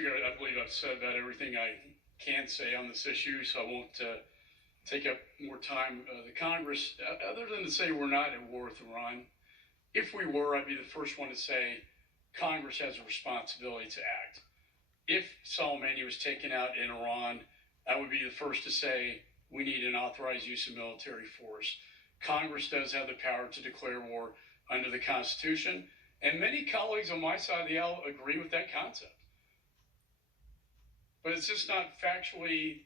Speaker, I believe I've said about everything I can say on this issue, so I won't take up more time. The Congress, other than to say we're not at war with Iran, if we were, I'd be the first one to say Congress has a responsibility to act. If Soleimani was taken out in Iran, I would be the first to say we need an authorized use of military force. Congress does have the power to declare war under the Constitution, and many colleagues on my side of the aisle agree with that concept. But it's just not factually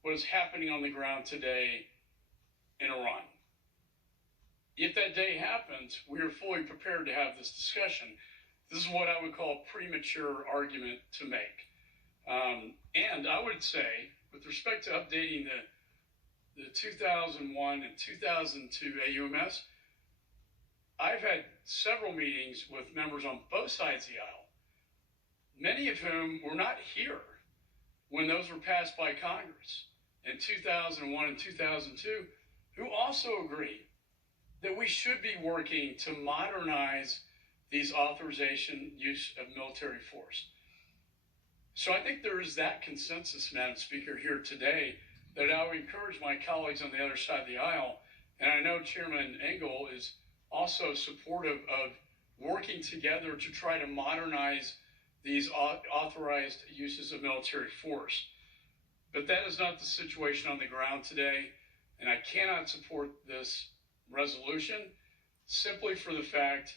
what is happening on the ground today in Iran. If that day happens, we are fully prepared to have this discussion. This is what I would call a premature argument to make. And I would say, with respect to updating the 2001 and 2002 AUMS, I've had several meetings with members on both sides of the aisle, many of whom were not here when those were passed by Congress in 2001 and 2002, who also agree that we should be working to modernize these authorization use of military force. So I think there is that consensus, Madam Speaker, here today that I would encourage my colleagues on the other side of the aisle, and I know Chairman Engel is also supportive of working together to try to modernize these authorized uses of military force. But that is not the situation on the ground today, and I cannot support this resolution simply for the fact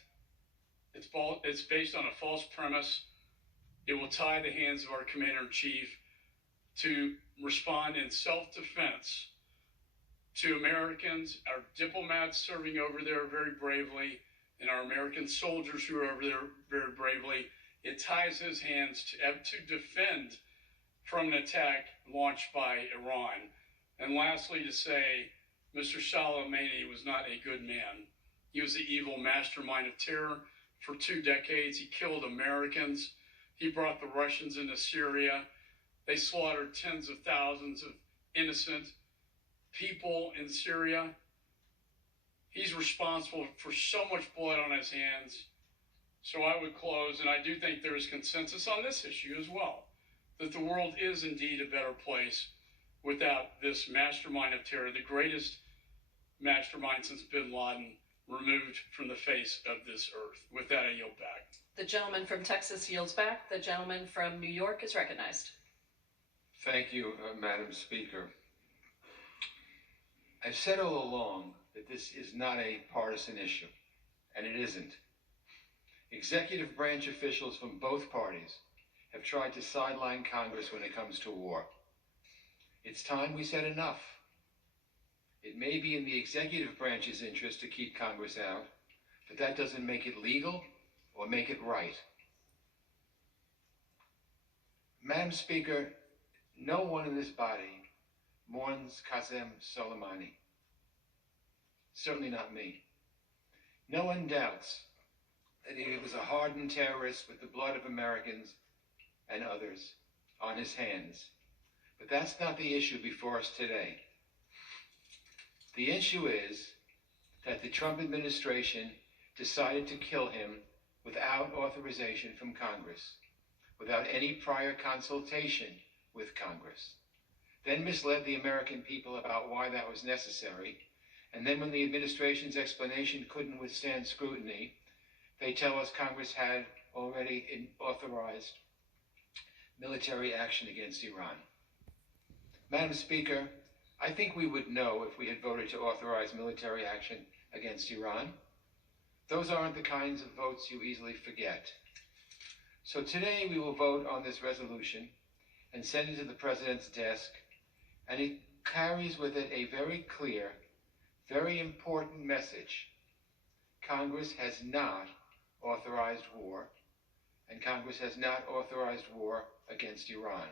it's based on a false premise. It will tie the hands of our Commander-in-Chief to respond in self-defense to Americans, our diplomats serving over there very bravely, and our American soldiers who are over there very bravely. It ties his hands to defend from an attack launched by Iran. And lastly, to say, Mr. Soleimani was not a good man. He was the evil mastermind of terror for 2 decades. He killed Americans. He brought the Russians into Syria. They slaughtered tens of thousands of innocent people in Syria. He's responsible for so much blood on his hands. So I would close, and I do think there is consensus on this issue as well, that the world is indeed a better place without this mastermind of terror, the greatest mastermind since bin Laden, removed from the face of this earth. With that, I yield back. The gentleman from Texas yields back. The gentleman from New York is recognized. Thank you, Madam Speaker. I've said all along that this is not a partisan issue, and it isn't. Executive branch officials from both parties have tried to sideline Congress when it comes to war. It's time we said enough. It may be in the executive branch's interest to keep Congress out, but that doesn't make it legal or make it right. Madam Speaker, no one in this body mourns Qasem Soleimani. Certainly not me. No one doubts that he was a hardened terrorist with the blood of Americans and others on his hands. But that's not the issue before us today. The issue is that the Trump administration decided to kill him without authorization from Congress, without any prior consultation with Congress, then misled the American people about why that was necessary, and then when the administration's explanation couldn't withstand scrutiny, they tell us Congress had already authorized military action against Iran. Madam Speaker, I think we would know if we had voted to authorize military action against Iran. Those aren't the kinds of votes you easily forget. So today we will vote on this resolution and send it to the President's desk, and it carries with it a very clear, very important message. Congress has not authorized war, and Congress has not authorized war against Iran.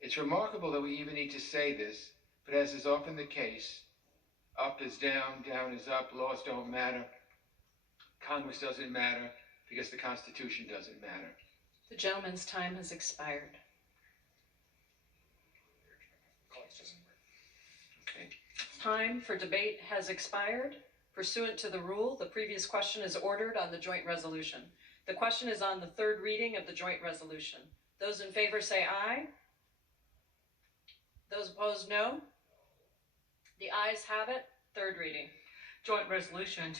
It's remarkable that we even need to say this, but as is often the case, up is down, down is up, laws don't matter, Congress doesn't matter, because the Constitution doesn't matter. The gentleman's time has expired. Okay. Time for debate has expired. Pursuant to the rule, the previous question is ordered on the joint resolution. The question is on the third reading of the joint resolution. Those in favor say aye. Those opposed, no. The ayes have it. Third reading. Joint resolution